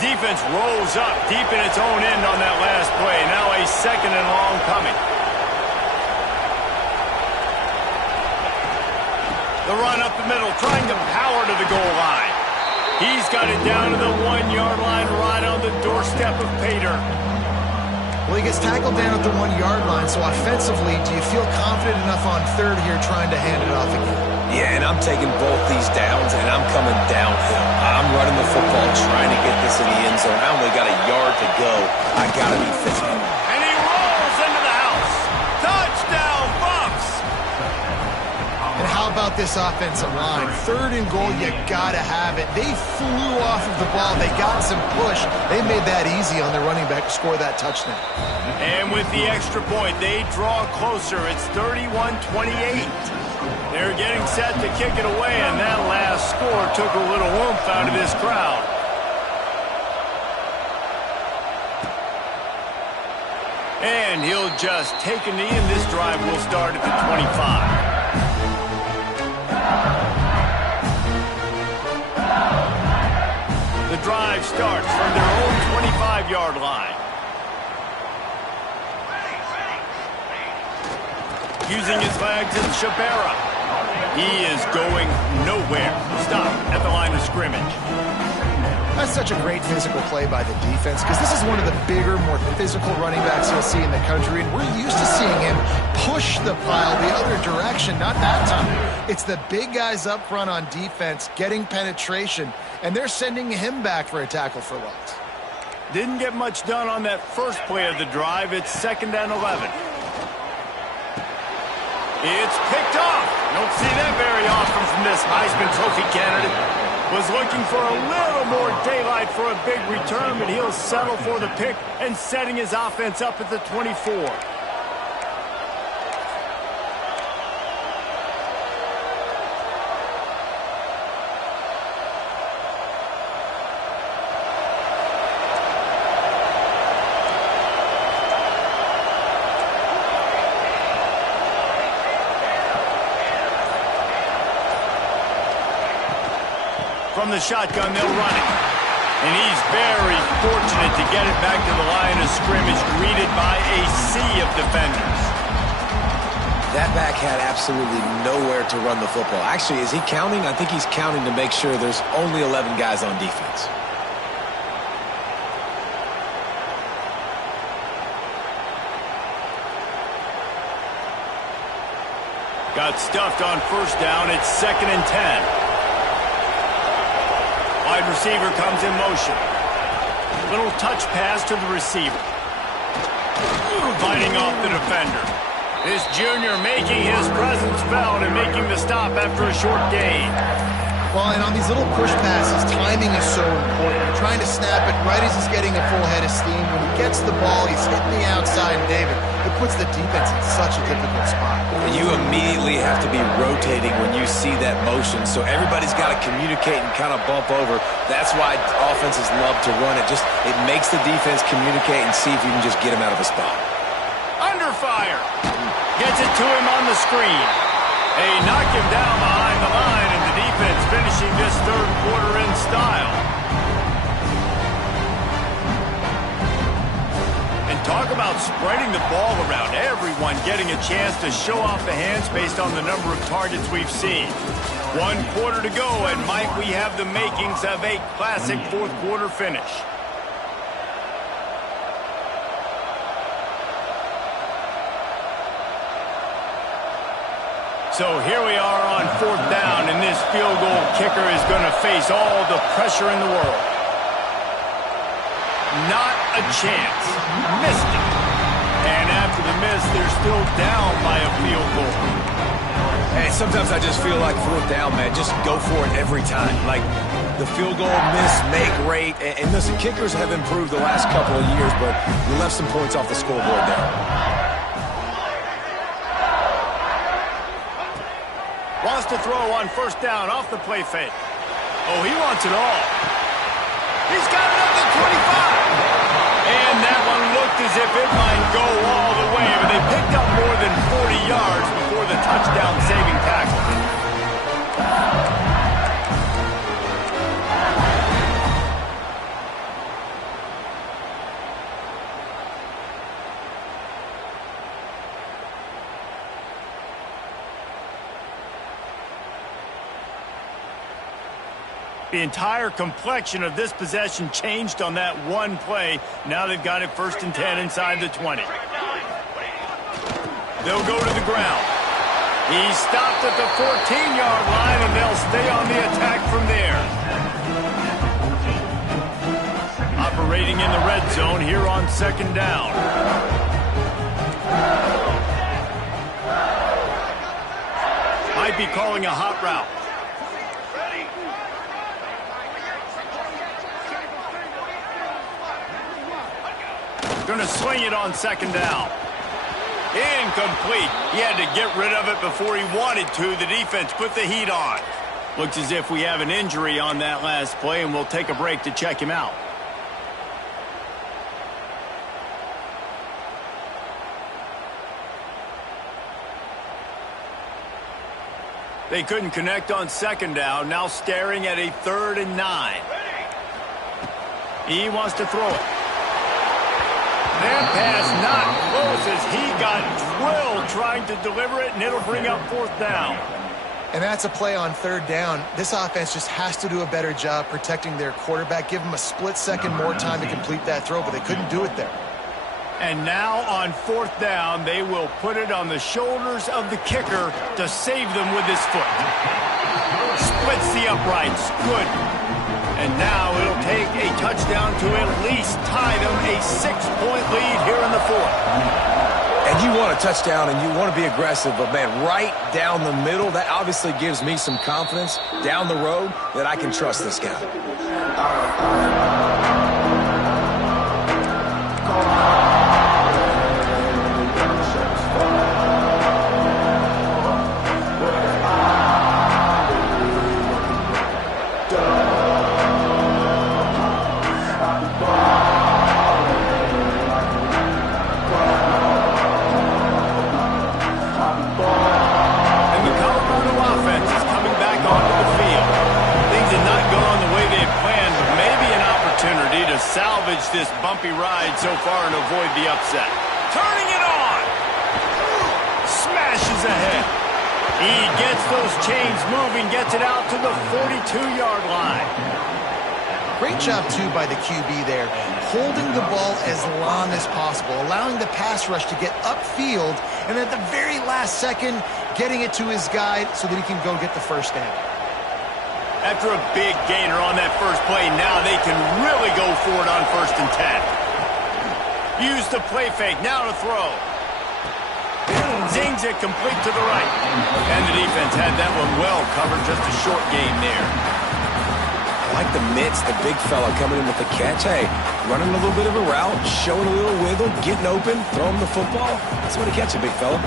Defense rolls up deep in its own end on that last play. Now a second and long coming. The run up the middle, trying to power to the goal line. He's got it down to the 1-yard line right on the doorstep of Pater. Well, he gets tackled down at the 1-yard line, so offensively, do you feel confident enough on third here trying to hand it off again? Yeah, and I'm taking both these downs, and I'm coming downhill. I'm running the football, trying to get this in the end zone. I only got a yard to go. I got to be physical. And he rolls into the house. Touchdown, Bucks! And how about this offensive line? Third and goal, you got to have it. They flew off of the ball. They got some push. They made that easy on their running back to score that touchdown. And with the extra point, they draw closer. It's 31-28. They're getting set to kick it away, and that last score took a little oomph out of this crowd. And he'll just take a knee, and this drive will start at the 25. The drive starts from their own 25-yard line. Using his legs, it's Shabera. He is going nowhere. Stop at the line of scrimmage. That's such a great physical play by the defense because this is one of the bigger, more physical running backs you'll see in the country, and we're used to seeing him push the pile the other direction. Not that time. It's the big guys up front on defense getting penetration, and they're sending him back for a tackle for loss. Didn't get much done on that first play of the drive. It's 2nd and 11. It's picked off. Don't see that very often from this Heisman Trophy candidate. Was looking for a little more daylight for a big return, but he'll settle for the pick and setting his offense up at the 24. From the shotgun, they'll run it. And he's very fortunate to get it back to the line of scrimmage, greeted by a sea of defenders. That back had absolutely nowhere to run the football. Actually, is he counting? I think he's counting to make sure there's only 11 guys on defense. Got stuffed on first down. It's 2nd and 10. Wide receiver comes in motion. Little touch pass to the receiver. Fighting off the defender. This junior making his presence felt and making the stop after a short gain. Well, and on these little push passes, timing is so important. You're trying to snap it right as he's getting a full head of steam. When he gets the ball, he's hitting the outside, and David, it puts the defense in such a difficult spot. You immediately have to be rotating when you see that motion, so everybody's got to communicate and kind of bump over. That's why offenses love to run it. It makes the defense communicate and see if you can just get him out of a spot. Under fire. Gets it to him on the screen. They knock him down behind the line, and the defense finishing this third quarter in style. And talk about spreading the ball around. Everyone getting a chance to show off the hands based on the number of targets we've seen. 1 quarter to go, and might we have the makings of a classic fourth quarter finish. So here we are on 4th down, and this field goal kicker is going to face all the pressure in the world. Not a chance. Missed it. And after the miss, they're still down by a field goal. Hey, sometimes I just feel like 4th down, man. Just go for it every time. Like the field goal, miss, make, rate. And listen, kickers have improved the last couple of years, but we left some points off the scoreboard there. Wants to throw on 1st down off the play fake. Oh, he wants it all. He's got it up to 25. And that one looked as if it might go all the way, but they picked up more than 40 yards before the touchdown-saving tackle. The entire complexion of this possession changed on that one play. Now they've got it 1st and 10 inside the 20. They'll go to the ground. He stopped at the 14-yard line, and they'll stay on the attack from there. Operating in the red zone here on 2nd down. Might be calling a hot route. Going to sling it on 2nd down. Incomplete. He had to get rid of it before he wanted to. The defense put the heat on. Looks as if we have an injury on that last play, and we'll take a break to check him out. They couldn't connect on 2nd down. Now staring at a 3rd and 9. He wants to throw it. That pass not close as he got drilled trying to deliver it, and it'll bring up 4th down. And that's a play on 3rd down. This offense just has to do a better job protecting their quarterback. Give them a split second more time to complete that throw, but they couldn't do it there. And now on 4th down, they will put it on the shoulders of the kicker to save them with his foot. Splits the uprights. Good. And now it'll take a touchdown to at least tie them a 6-point lead here in the 4th. And you want a touchdown and you want to be aggressive, but, man, right down the middle, that obviously gives me some confidence down the road that I can trust this guy. Salvage this bumpy ride so far and avoid the upset. Turning it on. Smashes ahead. He gets those chains moving, gets it out to the 42-yard line. Great job, too, by the QB there. Holding the ball as long as possible, allowing the pass rush to get upfield, and at the very last second, getting it to his guy so that he can go get the 1st down. After a big gainer on that first play, now they can really go for it on 1st and 10. Use the play fake, now to throw. Zings it complete to the right. And the defense had that one well covered, just a short game there. I like the mitts, the big fella coming in with the catch. Hey, running a little bit of a route, showing a little wiggle, getting open, throwing the football. That's what he catch a big fella.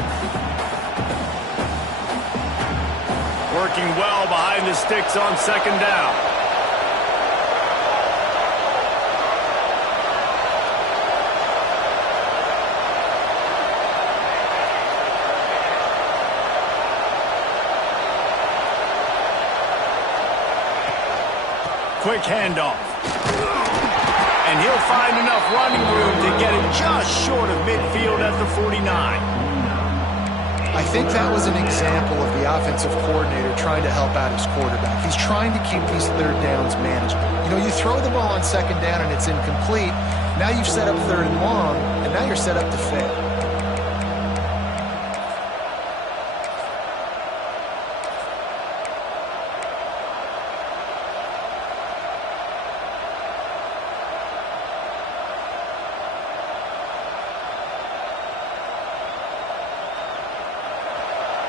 Working well behind the sticks on 2nd down. Quick handoff. And he'll find enough running room to get it just short of midfield at the 49. I think that was an example of the offensive coordinator trying to help out his quarterback. He's trying to keep these 3rd downs manageable. You know, you throw the ball on 2nd down and it's incomplete. Now you've set up 3rd and long, and now you're set up to fail.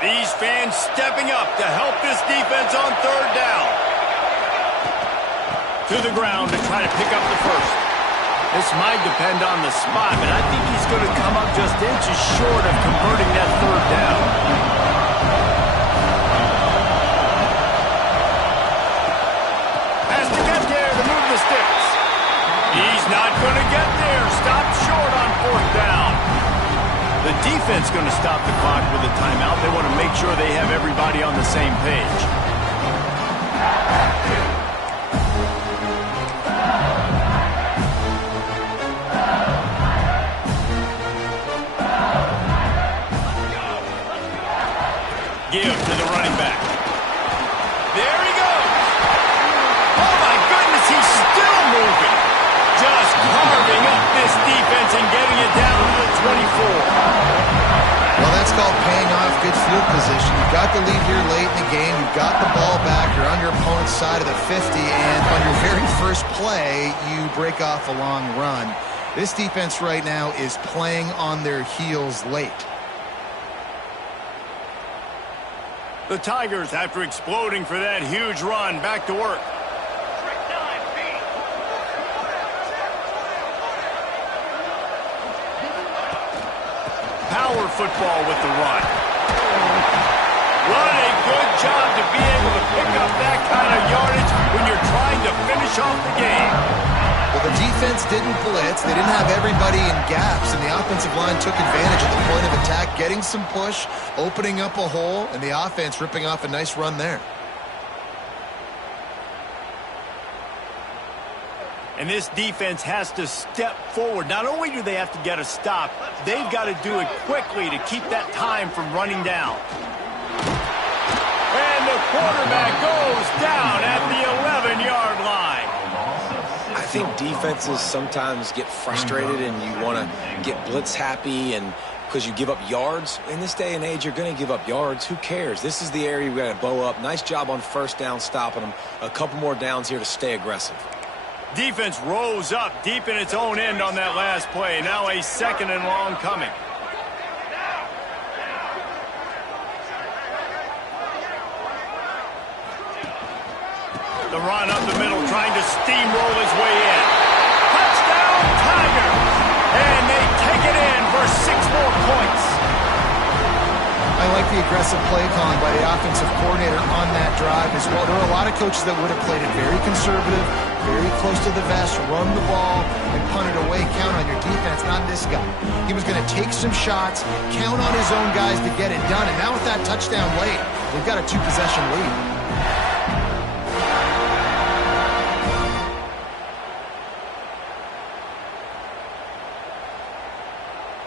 These fans stepping up to help this defense on 3rd down. To the ground to try to pick up the 1st. This might depend on the spot, but I think he's going to come up just inches short of converting that 3rd down. Has to get there to move the sticks. He's not going to get there. Stopped short on 4th down. The defense going to stop the clock with a timeout. They want to make sure they have everybody on the same page. Give to the running back. There he goes. Oh, field position. You've got the lead here late in the game. You've got the ball back. You're on your opponent's side of the 50, and on your very first play, you break off a long run. This defense right now is playing on their heels late. The Tigers, after exploding for that huge run, back to work. Power football with the run. What a good job to be able to pick up that kind of yardage when you're trying to finish off the game. Well, the defense didn't blitz. They didn't have everybody in gaps, and the offensive line took advantage of the point of attack, getting some push, opening up a hole, and the offense ripping off a nice run there. And this defense has to step forward. Not only do they have to get a stop, they've got to do it quickly to keep that time from running down. And the quarterback goes down at the 11-yard line. I think defenses sometimes get frustrated and you want to get blitz happy and because you give up yards. In this day and age, you're going to give up yards. Who cares? This is the area we've got to bow up. Nice job on first down stopping them. A couple more downs here to stay aggressive. Defense rose up deep in its own end on that last play. Now a 2nd and long coming. The run up the middle, trying to steamroll his way in. Touchdown, Tigers! And they take it in for 6 more points. I like the aggressive play calling by the offensive coordinator on that drive as well. There are a lot of coaches that would have played it very conservative, very close to the vest, run the ball, and punt it away. Count on your defense, not this guy. He was going to take some shots, count on his own guys to get it done, and now with that touchdown late, they've got a 2-possession lead.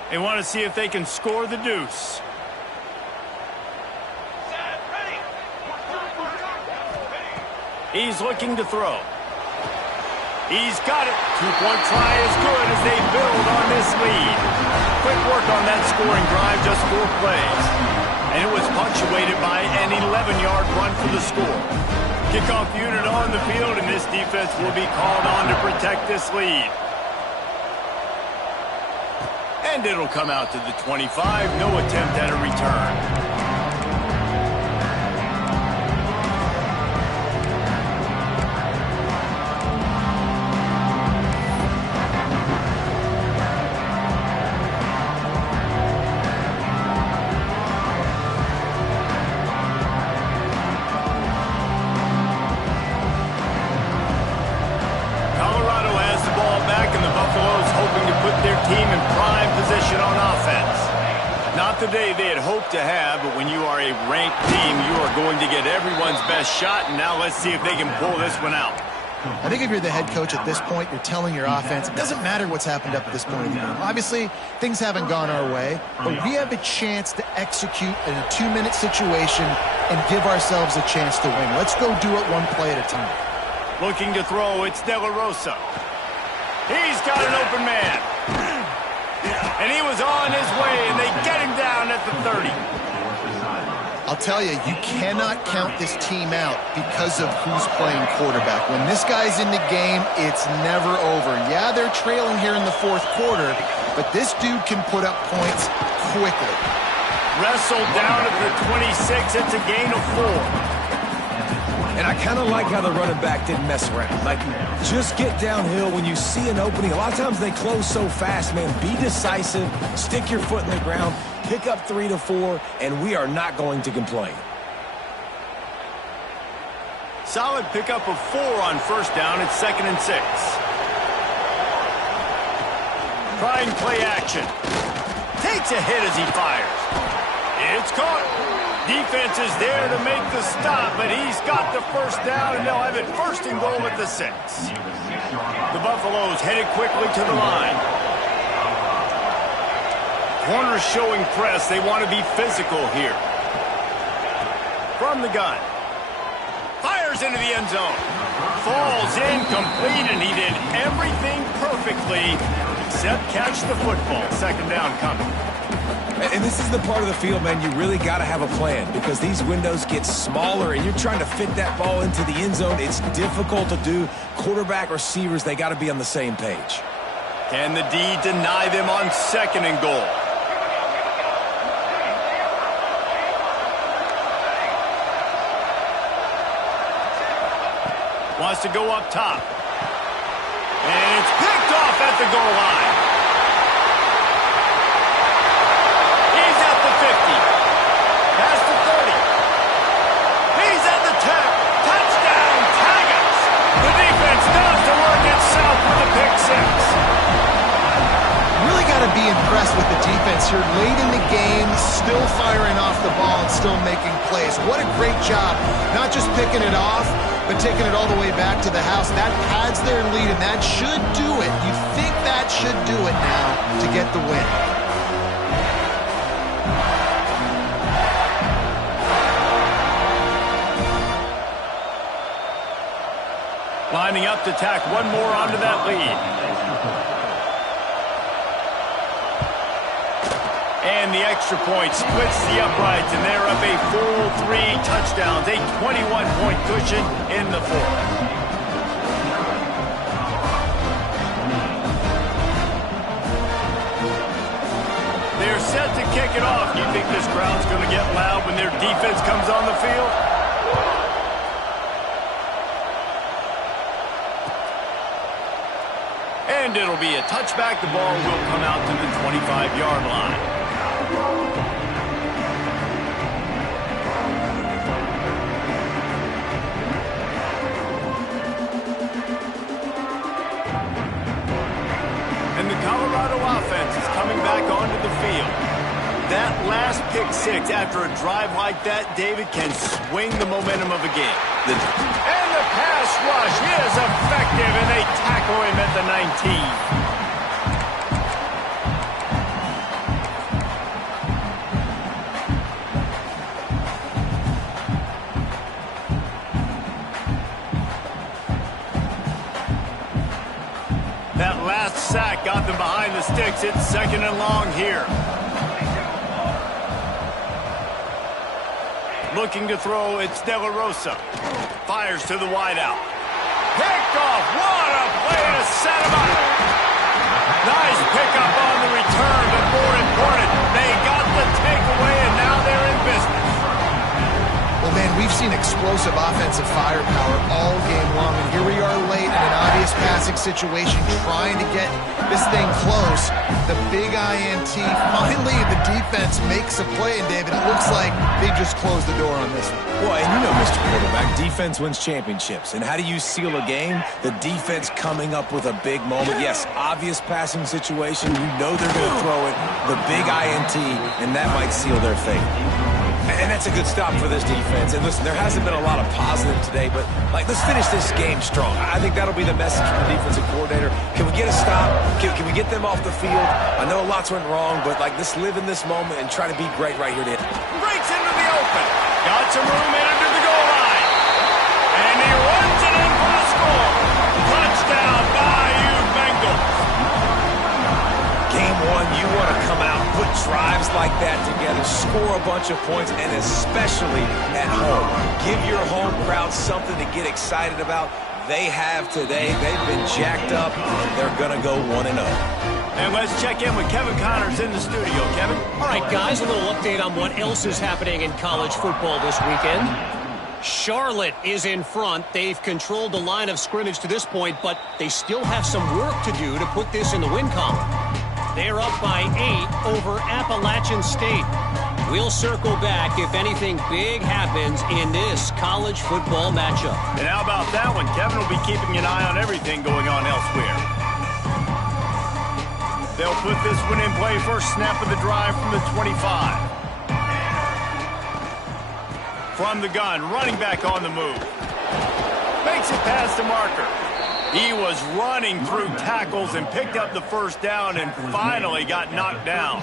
They want to see if they can score the deuce. He's looking to throw. He's got it. 2-point try is good as they build on this lead. Quick work on that scoring drive, just 4 plays. And it was punctuated by an 11-yard run for the score. Kickoff unit on the field, and this defense will be called on to protect this lead. And it'll come out to the 25. No attempt at a return. The day they had hoped to have, but when you are a ranked team, you are going to get everyone's best shot, and now let's see if they can pull this one out. I think if you're the head coach at this point, you're telling your offense, it doesn't matter what's happened up at this point in the game. Obviously, things haven't gone our way, but we have a chance to execute in a 2-minute situation and give ourselves a chance to win. Let's go do it 1 play at a time. Looking to throw, it's De La Rosa. He's got an open man. And he was on his way, and they get him down at the 30. I'll tell you, you cannot count this team out because of who's playing quarterback. When this guy's in the game, it's never over. Yeah, they're trailing here in the 4th quarter, but this dude can put up points quickly. Wrestled down at the 26. It's a gain of 4. And I kind of like how the running back didn't mess around. Like, just get downhill when you see an opening. A lot of times they close so fast, man. Be decisive, stick your foot in the ground, pick up 3 to 4, and we are not going to complain. Solid pickup of 4 on first down. It's 2nd and 6. Trying play action. Takes a hit as he fires. It's caught. Defense is there to make the stop, but he's got the first down, and they'll have it 1st and goal at the 6. The Buffaloes headed quickly to the line. Corners showing press. They want to be physical here. From the gun. Fires into the end zone. Falls incomplete, and he did everything perfectly except catch the football. 2nd down coming. And this is the part of the field, man, you really got to have a plan because these windows get smaller and you're trying to fit that ball into the end zone. It's difficult to do. Quarterback, receivers, they got to be on the same page. Can the D deny them on 2nd and goal? Wants to go up top. And it's picked off at the goal line. He's at the 50. Past the 30. He's at the 10. Touchdown, Tigers. The defense does the work itself with a pick 6. Really got to be impressed with the defense here. Late in the game, still firing off the ball and still making plays. What a great job. Not just picking it off, but taking it all the way back to the house. That pads their lead, and that should do it. You think that should do it now to get the win. Lining up to tack one more onto that lead. And the extra point splits the uprights, and they're up a full 3 touchdowns, a 21-point cushion in the 4th. They're set to kick it off. You think this crowd's going to get loud when their defense comes on the field? And it'll be a touchback. The ball will come out to the 25-yard line. And the Colorado offense is coming back onto the field. That last pick 6 after a drive like that, David, can swing the momentum of a game. And the pass rush is effective, and they tackle him at the 19. That last sack got them behind the sticks. It's 2nd and long here. Looking to throw, it's De La Rosa. Fires to the wideout. Picked off. What a play to set him up. Nice pickup on the return, but more important, they got the takeaway, and now they're in business. Well, man, we've seen explosive offensive firepower all game long, and here we are late in an obvious passing situation trying to get this thing close. The big INT, finally the defense makes a play, and David, it looks like they just closed the door on this one. Well, and you know, Mr. Quarterback, defense wins championships. And how do you seal a game? The defense coming up with a big moment. Yes, obvious passing situation. You know they're going to throw it. The big INT, and that might seal their fate. And that's a good stop for this defense. And listen, there hasn't been a lot of positive today, but let's finish this game strong. I think that'll be the message from the defensive coordinator. Can we get a stop? Can we get them off the field? I know lots went wrong, but let's live in this moment and try to be great right here. Breaks into the open. Got some room in under the goal line. And he runs it in for the score. Touchdown, Bayou Bengals. Game 1, you want to come out, put drives like that together, score a bunch of points, and especially at home. Give your home crowd something to get excited about. They have today. They've been jacked up, and they're going to go 1-0. And let's check in with Kevin Connors in the studio. Kevin? All right, guys, a little update on what else is happening in college football this weekend. Charlotte is in front. They've controlled the line of scrimmage to this point, but they still have some work to do to put this in the win column. They're up by 8 over Appalachian State. We'll circle back if anything big happens in this college football matchup. And how about that one? Kevin will be keeping an eye on everything going on elsewhere. They'll put this one in play. First snap of the drive from the 25. From the gun, running back on the move. Makes it past the marker. He was running through tackles and picked up the first down and finally got knocked down.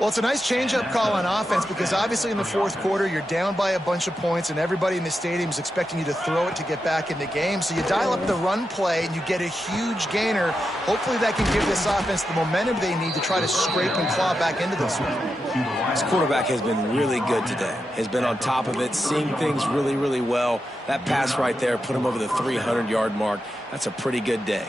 Well, it's a nice change-up call on offense because obviously in the fourth quarter, you're down by a bunch of points and everybody in the stadium is expecting you to throw it to get back in the game. So you dial up the run play and you get a huge gainer. Hopefully that can give this offense the momentum they need to try to scrape and claw back into this one. This quarterback has been really good today. Has been on top of it, seeing things really, really well. That pass right there put him over the 300-yard mark. That's a pretty good day.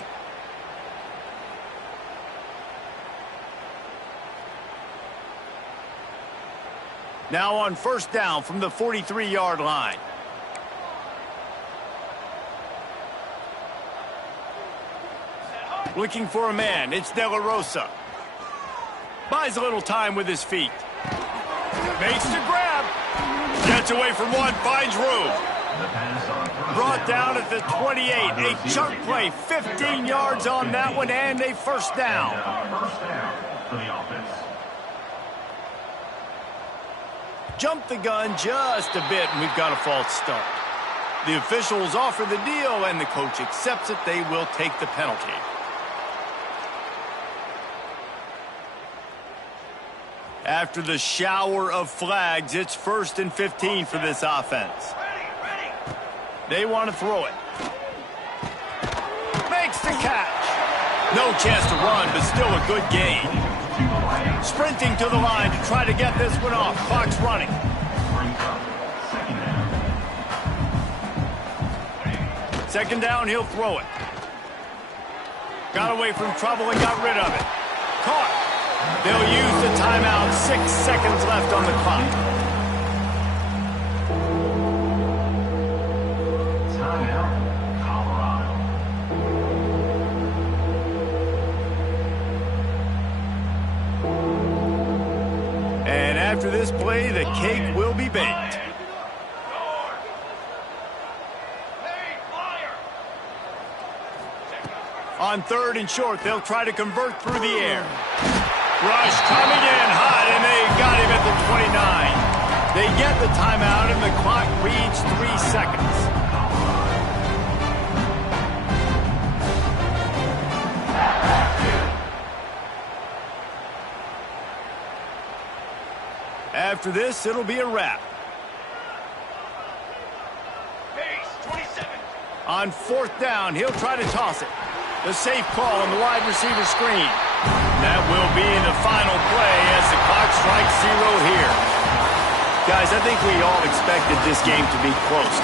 Now on first down from the 43-yard line. Looking for a man. It's De La Rosa. Buys a little time with his feet. Makes the grab. Gets away from one. Finds room. Brought down at the 28. A chunk play. 15 yards on that one and a first down. First down for the offense. Jumped the gun just a bit, and we've got a false start. The officials offer the deal, and the coach accepts it. They will take the penalty. After the shower of flags, it's 1st and 15 for this offense. They want to throw it. Makes the catch. No chance to run, but still a good gain. Sprinting to the line to try to get this one off. Clock's running. Second down, he'll throw it. Got away from trouble and got rid of it. Caught. They'll use the timeout. 6 seconds left on the clock. Timeout, Colorado. And after this play, the cake will be baked. On 3rd and short, they'll try to convert through the air. Rush coming in hot, and they got him at the 29. They get the timeout, and the clock reads 3 seconds. After this, it'll be a wrap. Pace, 27. On 4th down, he'll try to toss it. The safe call on the wide receiver screen. That will be the final play as the clock strikes 0 here. Guys, I think we all expected this game to be close.